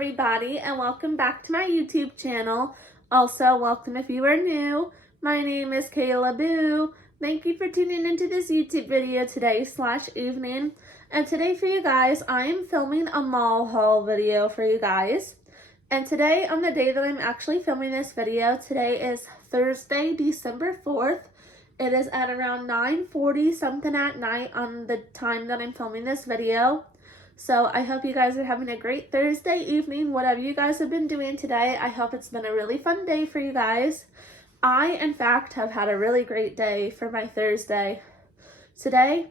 everybody, and welcome back to my YouTube channel. Also, welcome if you are new. My name is Kayla Boo. Thank you for tuning into this YouTube video today/evening. And today for you guys, I am filming a mall haul video for you guys. And today, on the day that I'm actually filming this video, today is Thursday, December 4th. It is at around 9:40 something at night on the time that I'm filming this video. So I hope you guys are having a great Thursday evening, whatever you guys have been doing today. I hope it's been a really fun day for you guys. I, in fact, have had a really great day for my Thursday. Today,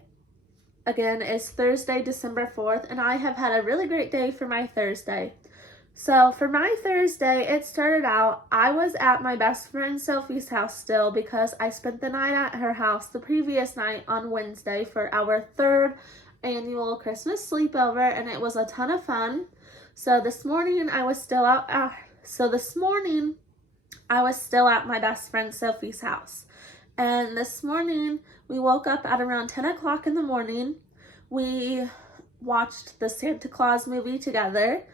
again, is Thursday, December 4th, and I have had a really great day for my Thursday. So for my Thursday, it started out, I was at my best friend Sophie's house still because I spent the night at her house the previous night on Wednesday for our third annual Christmas sleepover, and it was a ton of fun. So this morning I was still at my best friend Sophie's house. And this morning we woke up at around 10 o'clock in the morning. We watched the Santa Claus movie together.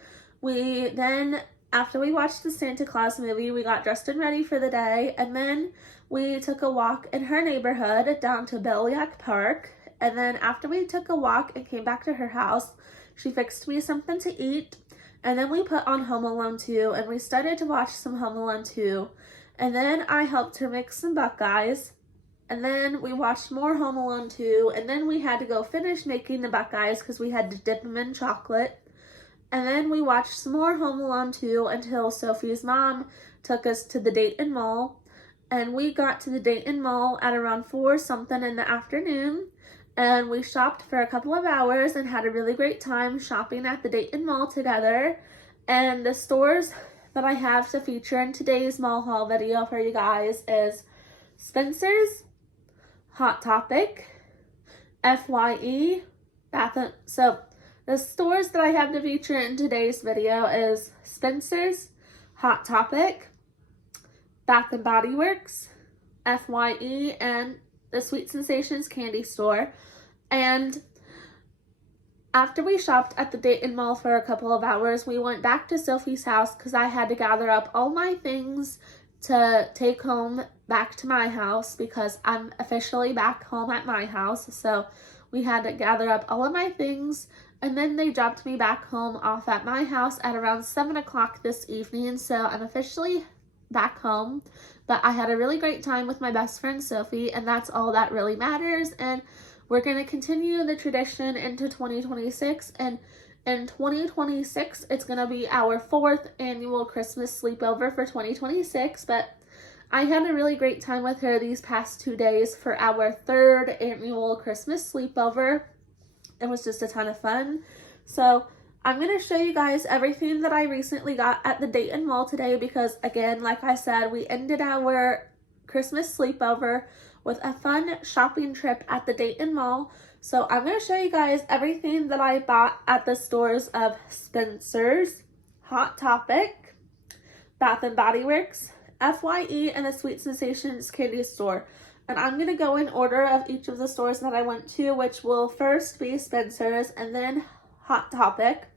After we watched the Santa Claus movie, we got dressed and ready for the day, and then we took a walk in her neighborhood down to Bellyac Park. And then after we took a walk and came back to her house, she fixed me something to eat. And then we put on Home Alone 2 and we started to watch some Home Alone 2. And then I helped her mix some Buckeyes. And then we watched more Home Alone 2. And then we had to go finish making the Buckeyes because we had to dip them in chocolate. And then we watched some more Home Alone 2 until Sophie's mom took us to the Dayton Mall. And we got to the Dayton Mall at around 4 something in the afternoon. And we shopped for a couple of hours and had a really great time shopping at the Dayton Mall together. And the stores that I have to feature in today's mall haul video for you guys is Spencer's, Hot Topic, FYE, So the stores that I have to feature in today's video is Spencer's, Hot Topic, Bath & Body Works, FYE, and the Sweet Sensations candy store. And after we shopped at the Dayton Mall for a couple of hours, we went back to Sophie's house because I had to gather up all my things to take home back to my house because I'm officially back home at my house. So we had to gather up all of my things, and then they dropped me back home off at my house at around 7 o'clock this evening. So I'm officially back home. But I had a really great time with my best friend Sophie, and that's all that really matters. And we're going to continue the tradition into 2026. And in 2026, it's going to be our 4th annual Christmas sleepover for 2026. But I had a really great time with her these past 2 days for our 3rd annual Christmas sleepover. It was just a ton of fun. So I'm going to show you guys everything that I recently got at the Dayton Mall today because, again, like I said, we ended our Christmas sleepover with a fun shopping trip at the Dayton Mall. So I'm going to show you guys everything that I bought at the stores of Spencer's, Hot Topic, Bath & Body Works, FYE, and the Sweet Sensations candy store. And I'm going to go in order of each of the stores that I went to, which will first be Spencer's, and then Hot Topic,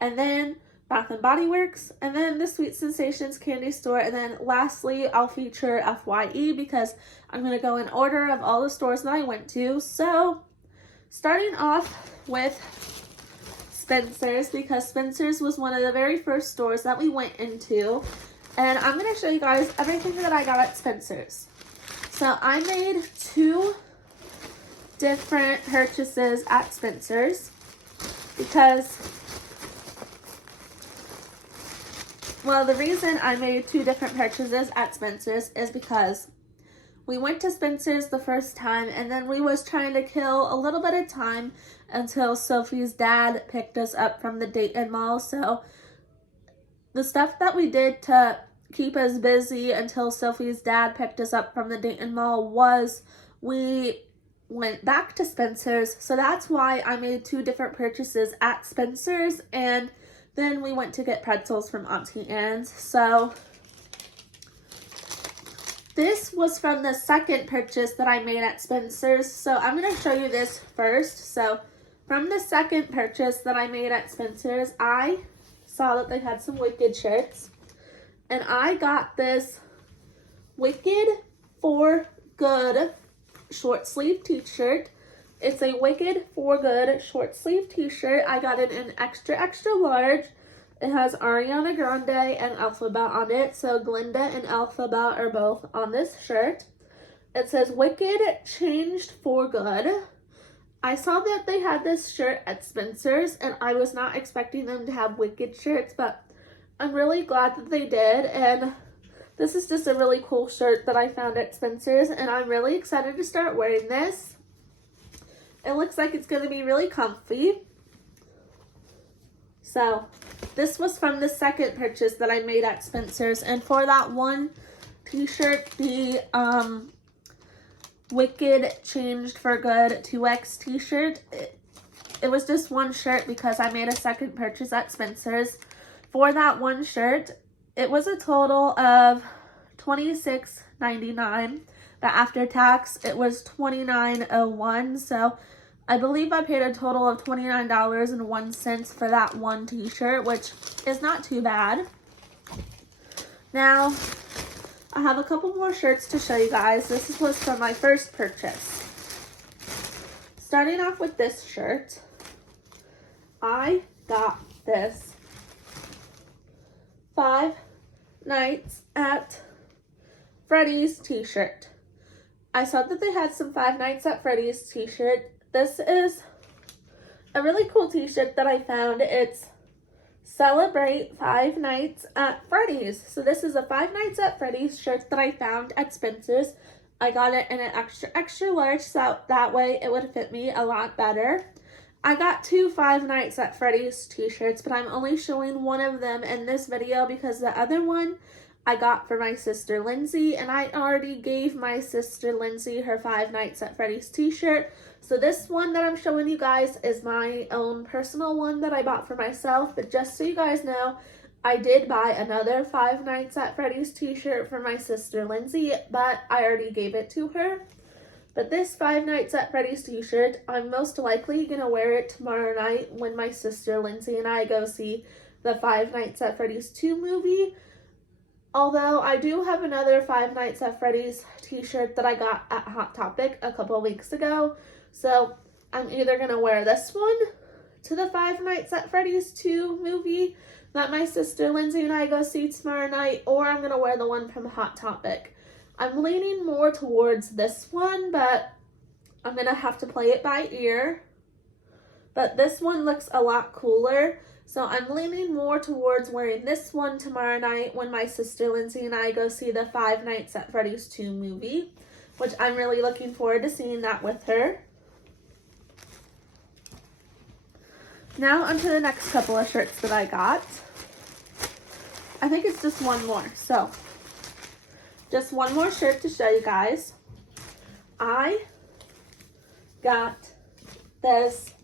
and then Bath & Body Works, and then the Sweet Sensations candy store, and then lastly, I'll feature FYE because I'm going to go in order of all the stores that I went to. So, starting off with Spencer's, because Spencer's was one of the very first stores that we went into, and I'm going to show you guys everything that I got at Spencer's. So, I made 2 different purchases at Spencer's because, well, the reason I made 2 different purchases at Spencer's is because we went to Spencer's the first time, and then we was trying to kill a little bit of time until Sophie's dad picked us up from the Dayton Mall. So the stuff that we did to keep us busy until Sophie's dad picked us up from the Dayton Mall was we went back to Spencer's. So that's why I made 2 different purchases at Spencer's, and then we went to get pretzels from Auntie Anne's. So this was from the second purchase that I made at Spencer's. So I'm going to show you this first. So from the second purchase that I made at Spencer's, I saw that they had some Wicked shirts. And I got this Wicked for Good short sleeve t-shirt. It's a Wicked for Good short sleeve t-shirt. I got it in extra, extra large. It has Ariana Grande and Alphabet on it. So Glinda and Alphabet are both on this shirt. It says Wicked changed for good. I saw that they had this shirt at Spencer's and I was not expecting them to have Wicked shirts, but I'm really glad that they did. And this is just a really cool shirt that I found at Spencer's and I'm really excited to start wearing this. It looks like it's going to be really comfy. So this was from the second purchase that I made at Spencer's, and for that one t-shirt, the Wicked changed for good 2X t-shirt, it was just one shirt because I made a second purchase at Spencer's. For that one shirt, it was a total of $26.99, but after tax it was $29.01. So I believe I paid a total of $29.01 for that one t-shirt, which is not too bad. Now, I have a couple more shirts to show you guys. This was from my first purchase. Starting off with this shirt, I got this 5 Nights at Freddy's t-shirt. I saw that they had some 5 Nights at Freddy's t-shirt. This is a really cool t-shirt that I found. It's Celebrate 5 Nights at Freddy's. So this is a 5 Nights at Freddy's shirt that I found at Spencer's. I got it in an extra, extra large, so that way it would fit me a lot better. I got 2 5 Nights at Freddy's t-shirts, but I'm only showing one of them in this video because the other one I got for my sister Lindsay, and I already gave my sister Lindsay her 5 Nights at Freddy's t-shirt. So this one that I'm showing you guys is my own personal one that I bought for myself, but just so you guys know, I did buy another 5 Nights at Freddy's t-shirt for my sister Lindsay, but I already gave it to her. But this 5 Nights at Freddy's t-shirt, I'm most likely going to wear it tomorrow night when my sister Lindsay and I go see the 5 Nights at Freddy's 2 movie. Although I do have another 5 Nights at Freddy's t-shirt that I got at Hot Topic a couple of weeks ago. So I'm either going to wear this one to the 5 Nights at Freddy's 2 movie that my sister Lindsay and I go see tomorrow night, or I'm going to wear the one from Hot Topic. I'm leaning more towards this one, but I'm going to have to play it by ear. But this one looks a lot cooler. So I'm leaning more towards wearing this one tomorrow night when my sister Lindsay and I go see the 5 Nights at Freddy's 2 movie, which I'm really looking forward to seeing that with her. Now onto the next couple of shirts that I got. I think it's just one more. So just one more shirt to show you guys. I got this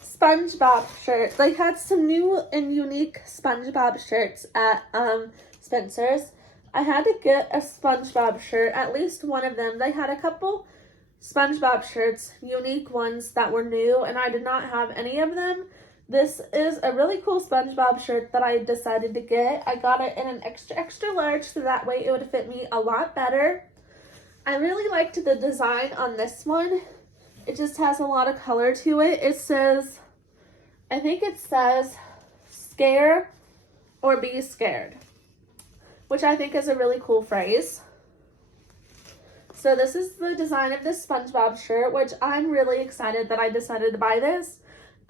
SpongeBob shirt. They had some new and unique SpongeBob shirts at Spencer's. I had to get a SpongeBob shirt, at least one of them. They had a couple SpongeBob shirts, unique ones that were new, and I did not have any of them. This is a really cool SpongeBob shirt that I decided to get. I got it in an extra, extra large, so that way it would fit me a lot better. I really liked the design on this one. It just has a lot of color to it. It says, I think it says, scare or be scared, which I think is a really cool phrase. So this is the design of this SpongeBob shirt, which I'm really excited that I decided to buy this.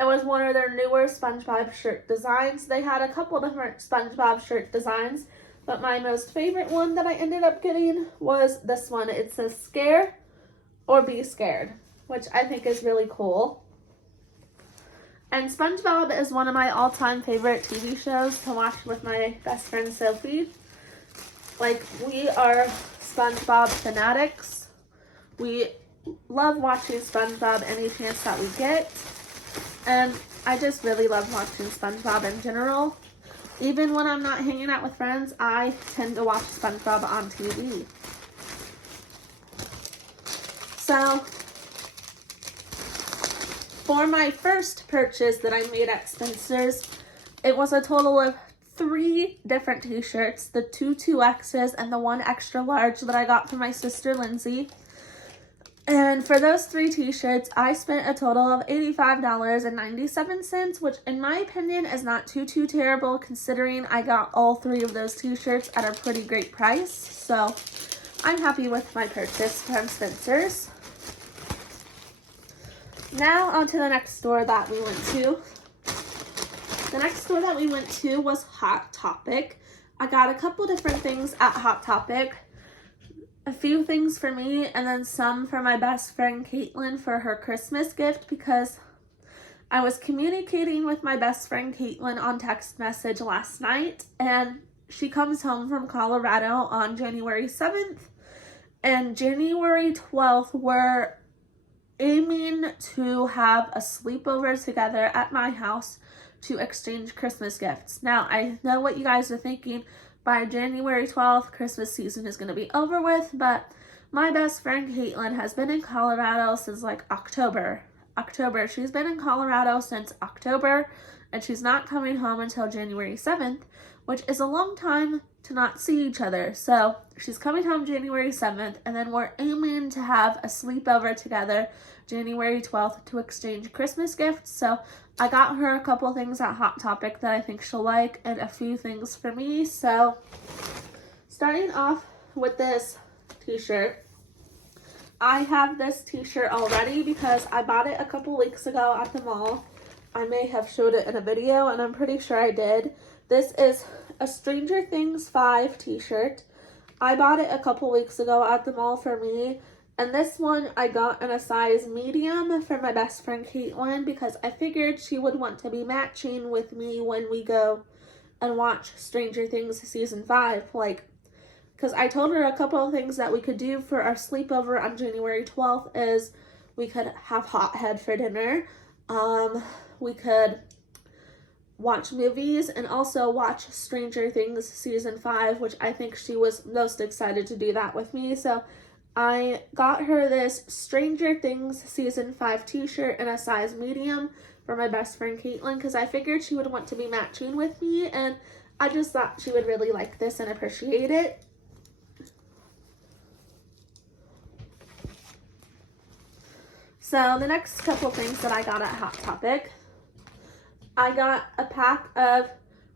It was one of their newer SpongeBob shirt designs. They had a couple different SpongeBob shirt designs, but my most favorite one that I ended up getting was this one. It says scare or be scared, which I think is really cool. And SpongeBob is one of my all-time favorite TV shows to watch with my best friend Sophie. Like, we are SpongeBob fanatics. We love watching SpongeBob any chance that we get. And I just really love watching SpongeBob in general. Even when I'm not hanging out with friends, I tend to watch SpongeBob on TV. So, for my first purchase that I made at Spencer's, it was a total of 3 different t-shirts, the 2 2Xs and the 1 extra large that I got from my sister Lindsay. And for those 3 t-shirts, I spent a total of $85.97, which in my opinion is not too terrible considering I got all 3 of those t-shirts at a pretty great price. So I'm happy with my purchase from Spencer's. Now on to the next store that we went to. The next store that we went to was Hot Topic. I got a couple different things at Hot Topic. A few things for me and then some for my best friend Caitlin for her Christmas gift, because I was communicating with my best friend Caitlin on text message last night, and she comes home from Colorado on January 7th, and January 12th we're aiming to have a sleepover together at my house to exchange Christmas gifts. Now, I know what you guys are thinking. By January 12th, Christmas season is going to be over with, but my best friend Caitlin has been in Colorado since like October. She's been in Colorado since October, and she's not coming home until January 7th, which is a long time to not see each other. So she's coming home January 7th, and then we're aiming to have a sleepover together January 12th to exchange Christmas gifts. So I got her a couple things at Hot Topic that I think she'll like, and a few things for me. So starting off with this t-shirt. I have this t-shirt already because I bought it a couple weeks ago at the mall. I may have showed it in a video, and I'm pretty sure I did. This is a Stranger Things 5 t-shirt. I bought it a couple weeks ago at the mall for me. And this one I got in a size medium for my best friend Caitlin because I figured she would want to be matching with me when we go and watch Stranger Things Season 5. Because I told her a couple of things that we could do for our sleepover on January 12th is we could have hothead for dinner. We could watch movies and also watch Stranger Things Season 5, which I think she was most excited to do that with me. So I got her this Stranger Things Season 5 t-shirt in a size medium for my best friend Caitlin because I figured she would want to be matching with me, and I just thought she would really like this and appreciate it. So the next couple things that I got at Hot Topic, I got a pack of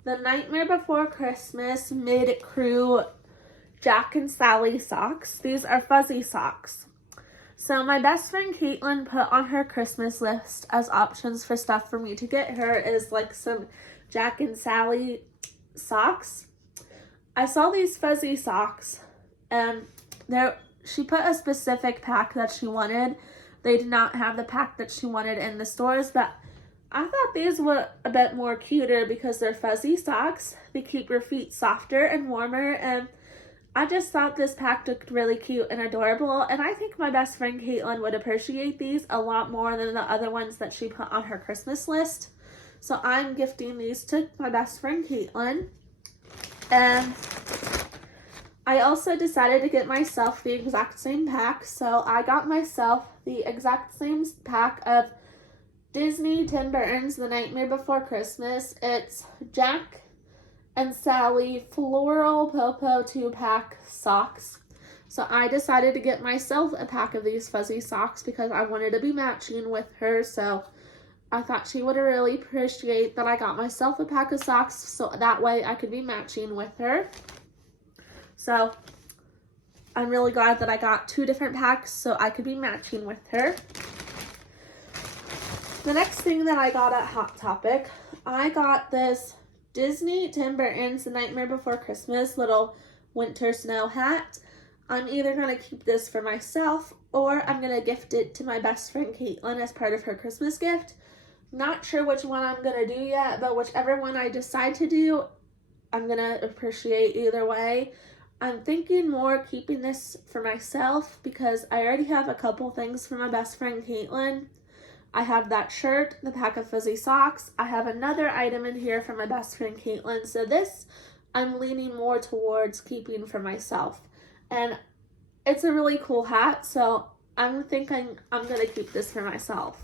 the Nightmare Before Christmas Mid-Crew Jack and Sally socks. These are fuzzy socks. So my best friend Caitlin put on her Christmas list as options for stuff for me to get her is like some Jack and Sally socks. I saw these fuzzy socks, and she put a specific pack that she wanted. They did not have the pack that she wanted in the stores, but I thought these were a bit more cuter because they're fuzzy socks. They keep your feet softer and warmer, and I just thought this pack looked really cute and adorable, and I think my best friend Caitlin would appreciate these a lot more than the other ones that she put on her Christmas list. So I'm gifting these to my best friend Caitlin. And I also decided to get myself the exact same pack, so I got myself the exact same pack of Disney Tim Burton's The Nightmare Before Christmas. It's Jack and Sally Floral Popo 2-pack socks. So I decided to get myself a pack of these fuzzy socks because I wanted to be matching with her. So I thought she would really appreciate that I got myself a pack of socks so that way I could be matching with her. So I'm really glad that I got 2 different packs so I could be matching with her. The next thing that I got at Hot Topic, I got this Disney Tim Burton's The Nightmare Before Christmas little winter snow hat. I'm either going to keep this for myself or I'm going to gift it to my best friend Caitlin as part of her Christmas gift. Not sure which one I'm going to do yet, but whichever one I decide to do, I'm going to appreciate either way. I'm thinking more keeping this for myself because I already have a couple things for my best friend Caitlin. I have that shirt, the pack of fuzzy socks. I have another item in here for my best friend Caitlin. So this, I'm leaning more towards keeping for myself. And it's a really cool hat, so I'm thinking I'm going to keep this for myself.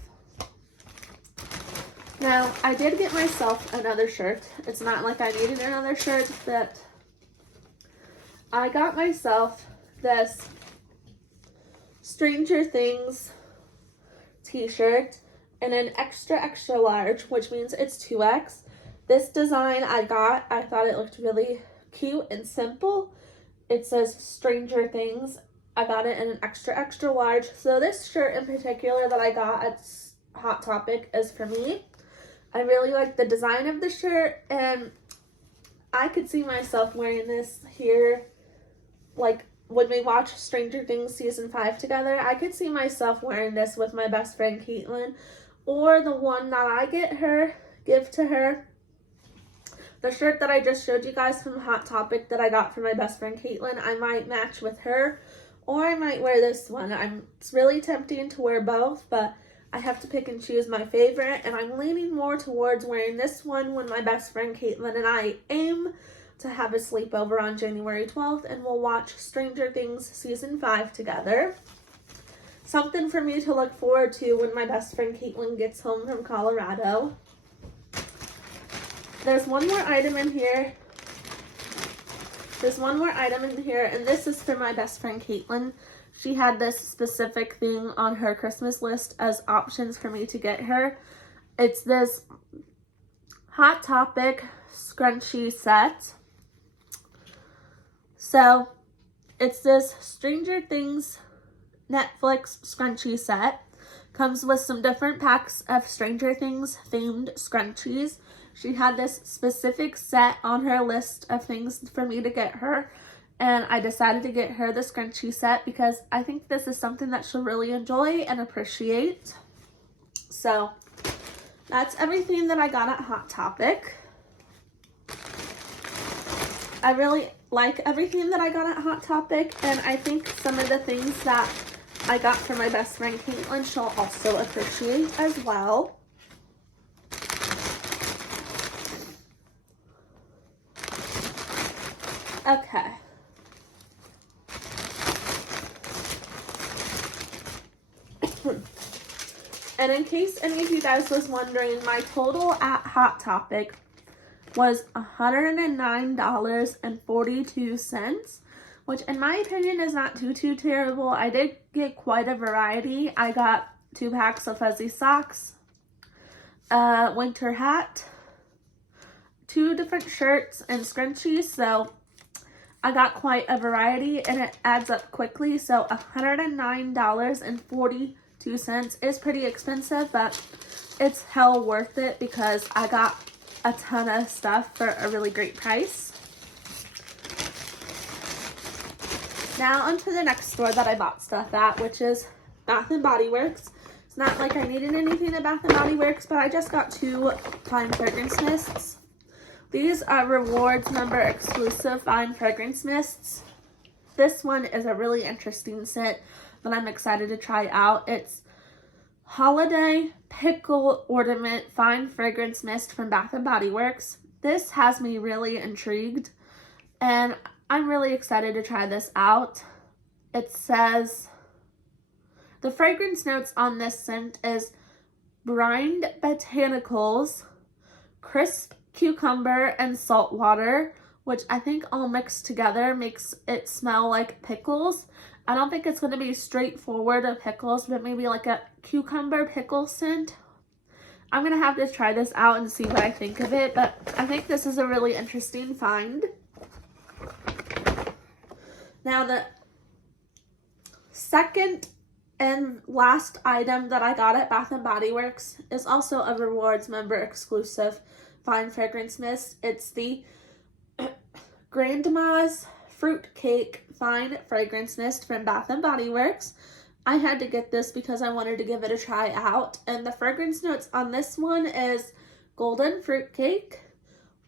Now, I did get myself another shirt. It's not like I needed another shirt, but I got myself this Stranger Things t-shirt in an extra large, which means it's 2X. This design I thought it looked really cute and simple. It says Stranger Things. I got it in an extra large. So this shirt in particular that I got at Hot Topic is for me. I really like the design of the shirt, and I could see myself wearing this here, like when we watch Stranger Things season 5 together. I could see myself wearing this with my best friend Caitlin, or the one that I give to her. The shirt that I just showed you guys from Hot Topic that I got for my best friend Caitlin, I might match with her, or I might wear this one. It's really tempting to wear both, but I have to pick and choose my favorite, and I'm leaning more towards wearing this one when my best friend Caitlin and I aim to have a sleepover on January 12th, and we'll watch Stranger Things season 5 together. Something for me to look forward to when my best friend Caitlin gets home from Colorado. There's one more item in here. And this is for my best friend Caitlin. She had this specific thing on her Christmas list as options for me to get her. It's this Hot Topic scrunchie set. So, it's this Stranger Things Netflix scrunchie set. Comes with some different packs of Stranger Things themed scrunchies. She had this specific set on her list of things for me to get her, and I decided to get her the scrunchie set because I think this is something that she'll really enjoy and appreciate. So that's everything that I got at Hot Topic. I really like everything that I got at Hot Topic, and I think some of the things that I got for my best friend Caitlin she'll also appreciate as well. Okay. And in case any of you guys was wondering, my total at Hot Topic was $109.42, which in my opinion is not too terrible. I did get quite a variety. I got 2 packs of fuzzy socks, a winter hat, 2 different shirts and scrunchies, so I got quite a variety, and it adds up quickly. So $109.42 is pretty expensive, but it's hell worth it because I got a ton of stuff for a really great price. Now onto the next store that I bought stuff at, which is Bath & Body Works. It's not like I needed anything at Bath & Body Works, but I just got 2 fine fragrance mists. These are Rewards member exclusive fine fragrance mists. This one is a really interesting scent that I'm excited to try out. It's Holiday Pickle Ornament Fine Fragrance Mist from Bath & Body Works. This has me really intrigued, and I'm really excited to try this out. It says, the fragrance notes on this scent is brined botanicals, crisp cucumber, and salt water, which I think all mixed together makes it smell like pickles. I don't think it's going to be straightforward of pickles, but maybe like a cucumber pickle scent. I'm going to have to try this out and see what I think of it, but I think this is a really interesting find. Now the second and last item that I got at Bath & Body Works is also a Rewards member exclusive fine fragrance mist. It's the Grandma's Fruitcake Fine Fragrance Mist from Bath & Body Works. I had to get this because I wanted to give it a try out, and the fragrance notes on this one is golden fruitcake,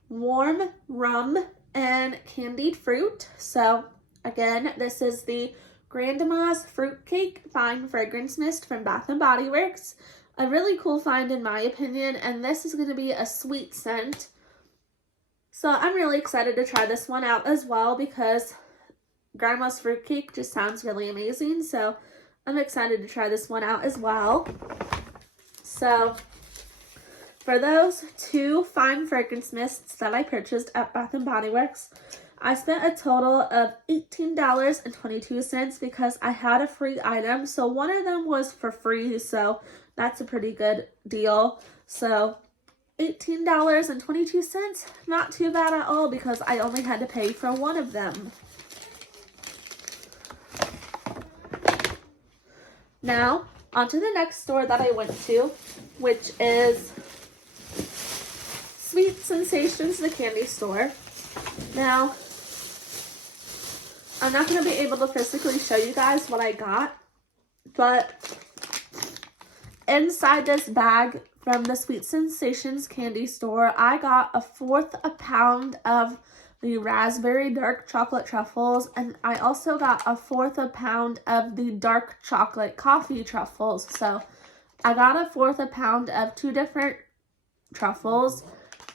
warm rum, and candied fruit. So again, this is the Grandma's Fruitcake Fine Fragrance Mist from Bath & Body Works. A really cool find in my opinion, and this is going to be a sweet scent. So I'm really excited to try this one out as well because Grandma's Fruitcake just sounds really amazing. So I'm excited to try this one out as well. So for those 2 fine fragrance mists that I purchased at Bath & Body Works, I spent a total of $18.22 because I had a free item. So one of them was for free, so that's a pretty good deal. So $18.22, not too bad at all because I only had to pay for one of them. Now, on to the next store that I went to, which is Sweet Sensations, the candy store. Now, I'm not going to be able to physically show you guys what I got, but inside this bag from the Sweet Sensations candy store, I got 1/4 a pound of the raspberry dark chocolate truffles, and I also got 1/4 a pound of the dark chocolate coffee truffles. So I got 1/4 a pound of 2 different truffles,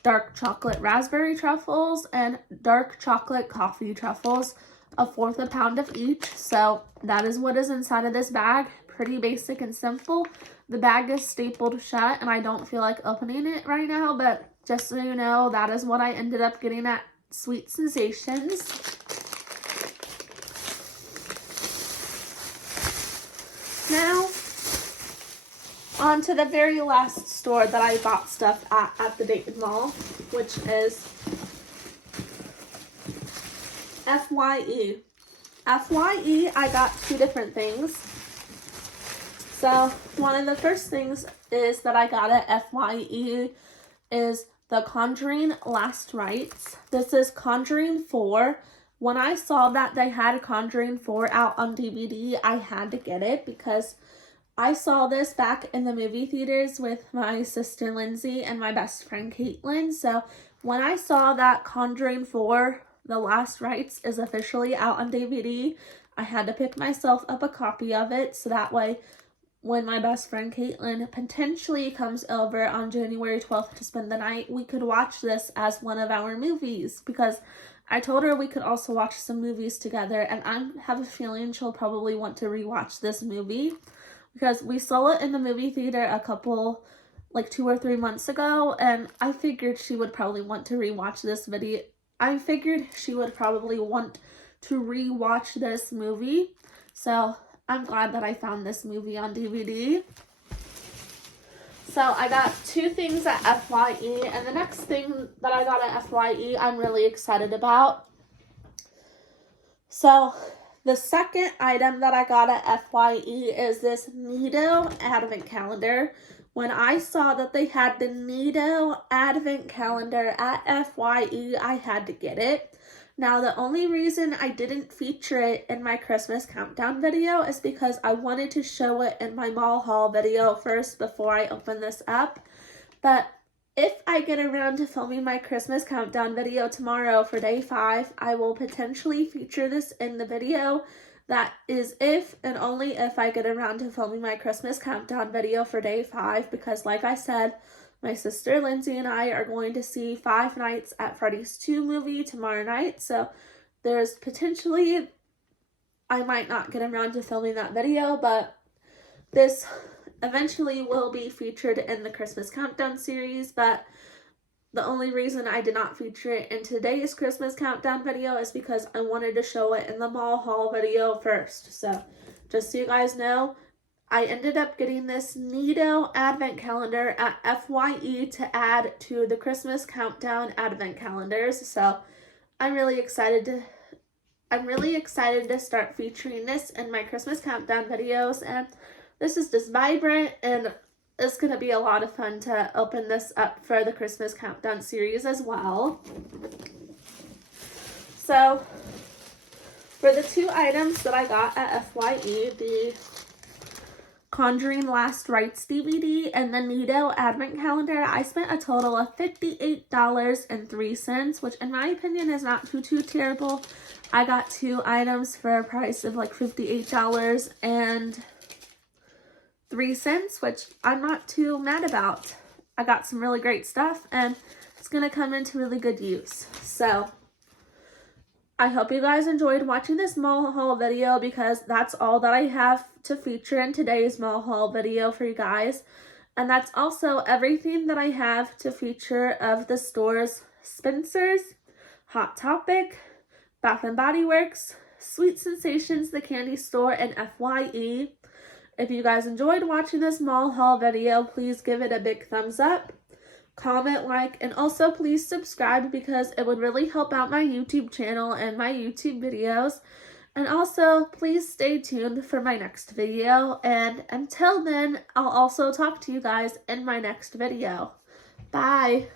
dark chocolate raspberry truffles and dark chocolate coffee truffles, 1/4 a pound of each. So that is what is inside of this bag. Pretty basic and simple. The bag is stapled shut and I don't feel like opening it right now, but just so you know, that is what I ended up getting at Sweet Sensations. Now, on to the very last store that I bought stuff at the Dayton Mall, which is FYE. FYE, I got 2 different things. So, one of the first things is that I got at FYE is The Conjuring Last Rites. This is Conjuring 4. When I saw that they had Conjuring 4 out on DVD, I had to get it because I saw this back in the movie theaters with my sister Lindsay and my best friend Caitlin. So when I saw that Conjuring 4, The Last Rites is officially out on DVD, I had to pick myself up a copy of it so that way when my best friend Caitlin potentially comes over on January 12th to spend the night, we could watch this as one of our movies, because I told her we could also watch some movies together, and I have a feeling she'll probably want to rewatch this movie because we saw it in the movie theater a couple, like 2 or 3 months ago, and I figured she would probably want to rewatch this video. I figured she would probably want to rewatch this movie, so I'm glad that I found this movie on DVD. So I got 2 things at FYE, and the next thing that I got at FYE I'm really excited about. So the second item that I got at FYE is this Nido Advent Calendar. When I saw that they had the Nido Advent Calendar at FYE, I had to get it. Now, the only reason I didn't feature it in my Christmas countdown video is because I wanted to show it in my mall haul video first before I open this up. But if I get around to filming my Christmas countdown video tomorrow for day 5, I will potentially feature this in the video. That is if and only if I get around to filming my Christmas countdown video for day 5, because like I said, my sister Lindsay and I are going to see Five Nights at Freddy's 2 movie tomorrow night, so there's potentially, I might not get around to filming that video, but this eventually will be featured in the Christmas Countdown series, but the only reason I did not feature it in today's Christmas Countdown video is because I wanted to show it in the mall haul video first. So, just so you guys know, I ended up getting this Nido Advent Calendar at FYE to add to the Christmas Countdown Advent Calendars. So I'm really excited to start featuring this in my Christmas Countdown videos. And this is just vibrant, and it's going to be a lot of fun to open this up for the Christmas Countdown series as well. So for the 2 items that I got at FYE, the Conjuring Last Rites DVD and the Nido Advent Calendar, I spent a total of $58.03, which in my opinion is not too terrible. I got 2 items for a price of like $58.03, which I'm not too mad about. I got some really great stuff and it's going to come into really good use. So I hope you guys enjoyed watching this mall haul video, because that's all that I have to feature in today's mall haul video for you guys. And that's also everything that I have to feature of the stores: Spencer's, Hot Topic, Bath and Body Works, Sweet Sensations, the candy store, and FYE. If you guys enjoyed watching this mall haul video, please give it a big thumbs up, comment, like, and also please subscribe because it would really help out my YouTube channel and my YouTube videos. And also, please stay tuned for my next video. And until then, I'll also talk to you guys in my next video. Bye!